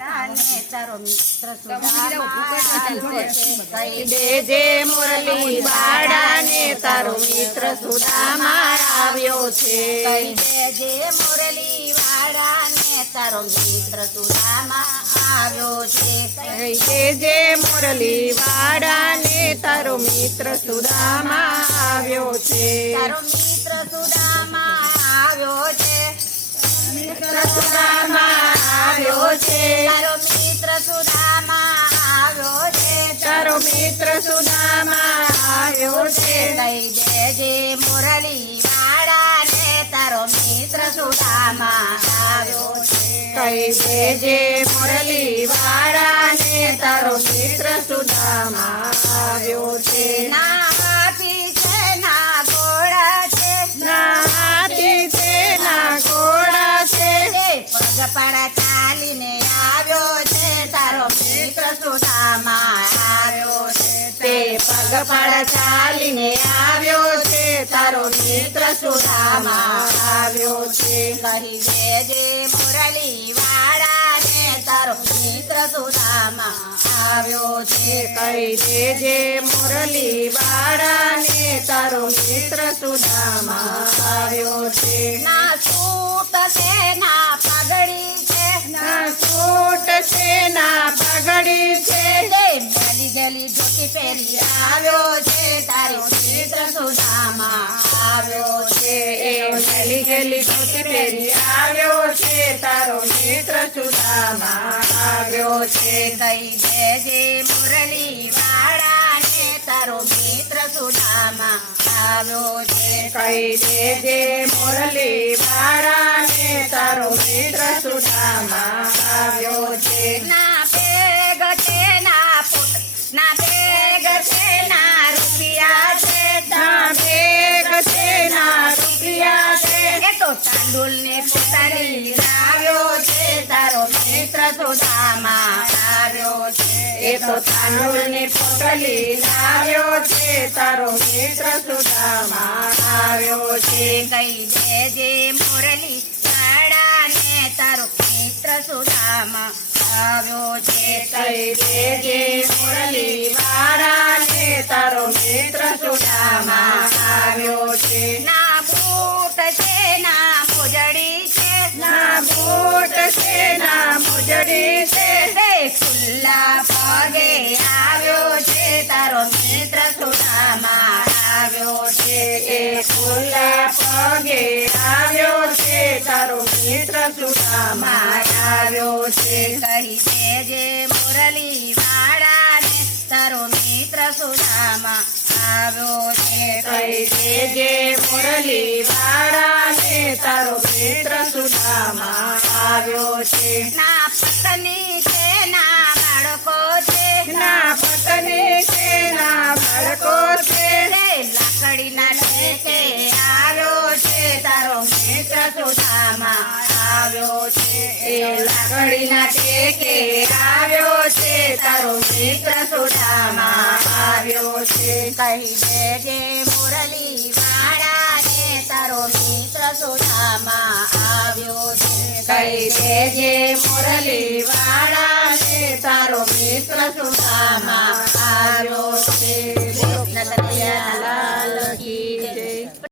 તારો મિત્ર સુદામા કહી દેજે મુરલી વાળાને તારો મિત્ર સુદામા આવ્યો છે. કહી દેજે મુરલી વાળાને તારો મિત્ર સુદામા આવ્યો છે. કહી દેજે મુરલી વાળાને તારો મિત્ર સુદામા આવ્યો છે. તારો મિત્ર સુદામા આવ્યો છે. મિત્ર સુદામા આવ્યો છે. તારો મિત્ર સુદામા આવ્યો છે. તારો મિત્ર સુદામા આવ્યો છે. કહી દેજે મુરલી વાળાને તારો મિત્ર સુદામા આવ્યો છે. કહી દેજે મુરલી વાળાને તારો મિત્ર સુદામા આવ્યો છે. ના હાથી છે ના ઘોડા છે. ના હાથી છે ના ઘોડા છે. પગપાળા ચાલીને આવ્યો છે. તારો મિત્ર સુદામા આવ્યો છે. તે પગપાળા ચાલીને આવ્યો છે. તારો મિત્ર સુદામા આવ્યો છે. કહી દેજે મુરલી વાળાને તારો મિત્ર સુદામા આવ્યો છે. કહી દેજે મુરલી વાળાને તારો મિત્ર સુદામા આવ્યો છે. ના સૂટ છે ના પાઘડી છે. ના સૂટ છે ના પગડી છે. ગલી ગલી ધોતી પહેરી આવ્યો છે. તારો મિત્ર સુદામા આવ્યો છે. એ ગલી ગલી ધોતી પહેરી આવ્યો છે. તારો મિત્ર સુદામા આવ્યો છે. કહી દેજે મુરલી વાળાને તારો મિત્ર સુદામા આવ્યો છે. કહી દેજે મુરલી વાળાને તારો મિત્ર સુદામા આવ્યો છે. ના બેગ છે ના પોટ ના બેગ છે ના રૂપિયા છે. ના બેગ છે ના રૂપિયા છે. એ તો તાંડુલ ને પોતાની લાવ્યો છે. તારો મિત્ર સુદામા આવ્યો છે. એ તો તાંડુળની પોટલી લાવ્યો છે. તારો મિત્ર સુદામા આવ્યો છે. કહી દેજે મુરલી વાળાને તારો મિત્ર સુદામા આવ્યો છે. કહી દેજે મુરલી વાળાને તારો મિત્ર સુદામા આવ્યો છે. ના બૂટ છે ના મોજડી છે. ના બૂટ છે ના મોજડી છે. ખુલ્લા પગે આવ્યો છે. તારો મિત્ર સુદામા આવ્યો છે. એ ખુલ્લા પગે આવ્યો છે. તારો મિત્ર સુદામા આવ્યો છે. કહી દેજે મુરલી વાળાને તારો મિત્ર સુદામા આવ્યો છે. કહી દેજે મુરલી વાળાને તારો મિત્ર સુદામા આવ્યો છે. ના પત્ની છે ના બાળકો છે. ના પત્ની છે ના બાળકો છે. લાકડીના ટેકે આવ્યો છે. તારો મિત્ર સુદામા આવ્યો છે. એ લાકડીના ટેકે આવ્યો છે. તારો મિત્ર સુદામા આવ્યો છે. કહી દેજે મુરલી વાળાને તારો મિત્ર સુદામા આવ્યો છે. કહી દેજે મુરલી વાળાને તારો મિત્ર સુદામા આવ્યો છે. નંદનલાલ